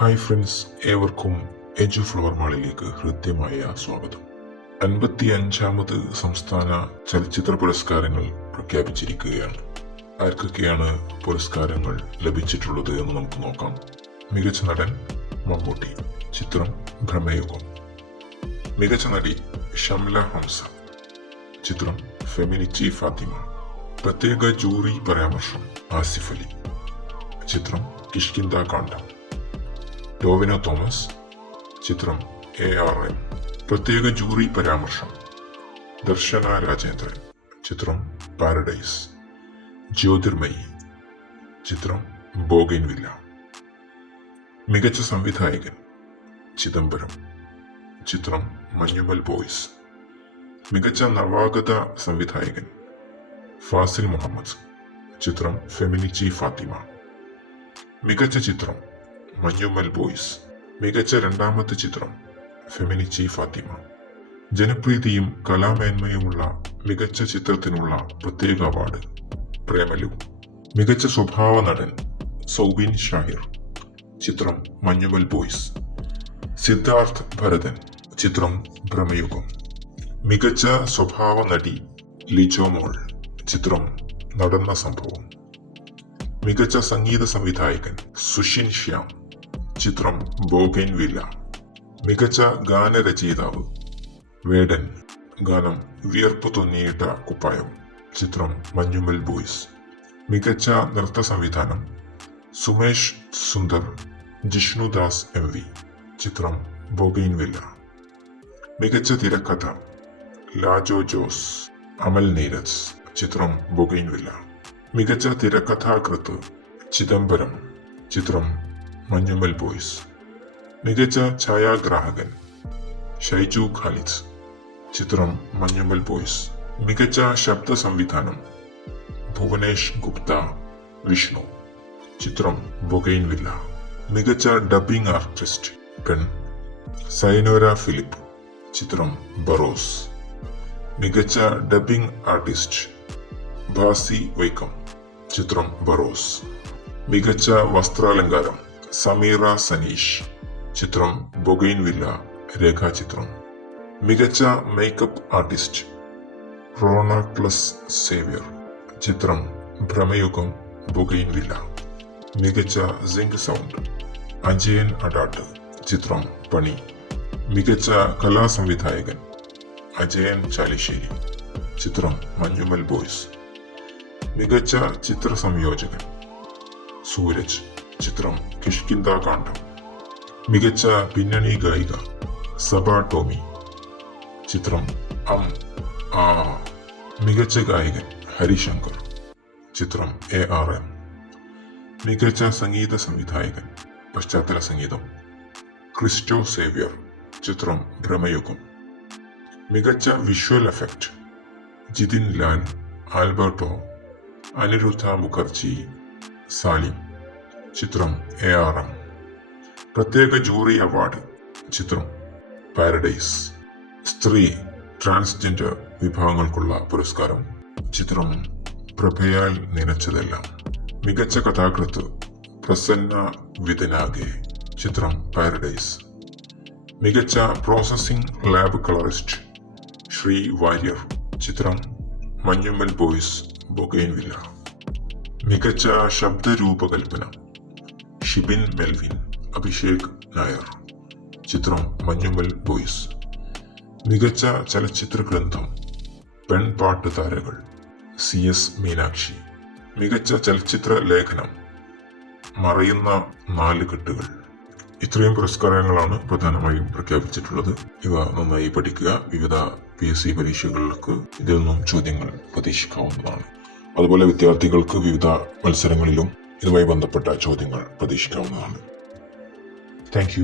Hi friends ഏവർക്കും എജു flower മാളിലേക്ക് ഹൃദ്യമായ സ്വാഗതം. അൻപത്തി അഞ്ചാമത് സംസ്ഥാന ചലച്ചിത്ര പുരസ്കാരങ്ങൾ പ്രഖ്യാപിച്ചിരിക്കുകയാണ്. ആർക്കൊക്കെയാണ് പുരസ്കാരങ്ങൾ ലഭിച്ചിട്ടുള്ളത് എന്ന് നമുക്ക് നോക്കാം. മികച്ച നടൻ മമ്മൂട്ടി ചിത്രം ഭ്രമയുഗം. മികച്ച നടി ഷംല ഹംസ. ചിത്രം ഫെമിനിച്ചി ഫാത്തിമ. പ്രത്യേക ജൂറി പരാമർശം ആസിഫ് അലി. ചിത്രം കിഷ്കിന്ദ കാണ്ഡം. ടോവിനോ തോമസ് ചിത്രം എ ആർ എം പ്രത്യേക ജൂറി പരാമർശം. ദർശന രാജേന്ദ്രൻ. ചിത്രം പാരഡൈസ് ജ്യോതിർമയി. ചിത്രം ബോഗൈൻവില്ല. മികച്ച സംവിധായകൻ ചിദംബരം. ചിത്രം മഞ്ഞുമൽ ബോയ്സ്. മികച്ച നവാഗത സംവിധായകൻ ഫാസിൽ മുഹമ്മദ്. ചിത്രം ഫെമിനിച്ചി ഫാത്തിമ. മികച്ച ചിത്രം മഞ്ഞുമൽ ബോയ്സ്. മികച്ച രണ്ടാമത്തെ ചിത്രം ഫെമിനിച്ചി ഫാത്തിമ. ജനപ്രീതിയും കലാമേന്മയുമുള്ള മികച്ച ചിത്രത്തിനുള്ള പ്രത്യേക അവാർഡ് പ്രേമലു. മികച്ച സ്വഭാവ നടൻ സൗബിൻ ഷാഹിർ. ചിത്രം മഞ്ഞുമൽ ബോയ്സ്. സിദ്ധാർത്ഥ് ഭരതൻ. ചിത്രം ഭ്രമയുഗം. മികച്ച സ്വഭാവ നടി ലിജോ മോൾ. ചിത്രം നടന്ന സംഭവം. മികച്ച സംഗീത സംവിധായകൻ സുഷിൻ ശ്യാം. ചിത്രം ബോഗൈൻ വില്ല. മികച്ച ഗാനരചയിതാവ്. വേടൻ. ഗാനം വിയർപ്പ് തൊന്നിയിട്ട കുപ്പായം. ചിത്രം മഞ്ഞുമൽ ബോയ്സ്. മികച്ച നൃത്ത സംവിധാനം. Sumesh Sundar. Jishnudas M V. ചിത്രം ബൊഗൈൻ വില്ല. മികച്ച തിരക്കഥ. ലാജോ ജോസ്. അമൽ നീരജ്. ചിത്രം ബൊഗൈൻ വില്ല. മികച്ച തിരക്കഥാകൃത്ത് ചിദംബരം. ചിത്രം മഞ്ഞുമൽ ബോയ്സ്. മികച്ച ഛായാഗ്രാഹകൻ. ഷൈജു ഖാലിദ്. ചിത്രം മഞ്ഞുമൽ ബോയ്സ്. മികച്ച ശബ്ദ സംവിധാനം. ഭുവനേഷ് ഗുപ്ത വിഷ്ണു. ചിത്രം ബൊഗൈൻ വില്ല. മികച്ച ഡബിംഗ് ആർട്ടിസ്റ്റ് പെൺ. സൈനോര ഫിലിപ്പ്. ചിത്രം ബറോസ്. മികച്ച ഡബിംഗ് ആർട്ടിസ്റ്റ് ഭാസി വൈക്കം. ചിത്രം ബറോസ്. മികച്ച വസ്ത്രാലങ്കാരം. സമീറ സനീഷ്. ചിത്രം ബൊഗൈൻ വില്ല രേഖാചിത്രം. മികച്ച makeup artist Ronex Xavier. ചിത്രം ഭ്രമയുഗം ബൊഗൈൻ വില്ല. മികച്ച സിങ്ക് സൗണ്ട് അജയൻ അഡാട്ട്. ചിത്രം പണി. മികച്ച കലാസംവിധായകൻ അജയൻ ചാലിശ്ശേരി. ചിത്രം മഞ്ഞുമൽ ബോയ്സ്. മികച്ച ചിത്ര സംയോജകൻ സൂരജ്. ചിത്രം കിഷ്കിന്ദ കാണ്ഡം. മികച്ച പിന്നണി ഗായിക സബ ടോമി. ചിത്രം അം ആ. മികച്ച ഗായകൻ ഹരിശങ്കർ. ചിത്രം എ ആർ എം. മികച്ച സംഗീത സംവിധായകൻ പശ്ചാത്തല സംഗീതം ക്രിസ്റ്റോ സേവ്യർ. ചിത്രം ഭ്രമയുഗം. മികച്ച വിഷ്വൽ എഫക്റ്റ് ജിതിൻ ലാൽ ആൽബർട്ടോ അനിരുദ്ധ മുഖർജി സാലിം. ചിത്രം എ ആർ എം പ്രത്യേക ജൂറി അവാർഡ്. ചിത്രം പാരഡൈസ് സ്ത്രീ ട്രാൻസ്ജെൻഡർ വിഭാഗങ്ങൾക്കുള്ള പുരസ്കാരം. ചിത്രം പ്രഭയാൽ നനച്ചതെല്ലാം. മികച്ച കഥാകൃത്ത് പ്രസന്ന വിതനാകെ ചിത്രം പാരഡൈസ് മികച്ച processing lab colourist Sree Warrier. ചിത്രം മഞ്ഞുമ്മൽ ബോയ്സ് ബൊഗൈൻവില്ല. മികച്ച ശബ്ദ രൂപകൽപ്പന ഷിബിൻ മെൽവിൻ അഭിഷേക് നായർ ചിത്രം മഞ്ഞുമൽ ബോയ്സ് മികച്ച ചലച്ചിത്ര ഗ്രന്ഥം. പെൺപാട്ട് താരകൾ. C S Meenakshi. മികച്ച ചലച്ചിത്ര ലേഖനം. മറയുന്ന നാല് കെട്ടുകൾ. ഇത്രയും പുരസ്കാരങ്ങളാണ് പ്രധാനമായും പ്രഖ്യാപിച്ചിട്ടുള്ളത്. ഇവ നന്നായി പഠിക്കുക. വിവിധ പി എസ് സി പരീക്ഷകൾക്ക് ഇതിൽ നിന്നും ചോദ്യങ്ങൾ പ്രതീക്ഷിക്കാവുന്നതാണ് അതുപോലെ വിദ്യാർത്ഥികൾക്ക് വിവിധ മത്സരങ്ങളിലും ഇതുമായി ബന്ധപ്പെട്ട ചോദ്യങ്ങൾ പ്രതീക്ഷിക്കാവുന്നതാണ്. താങ്ക്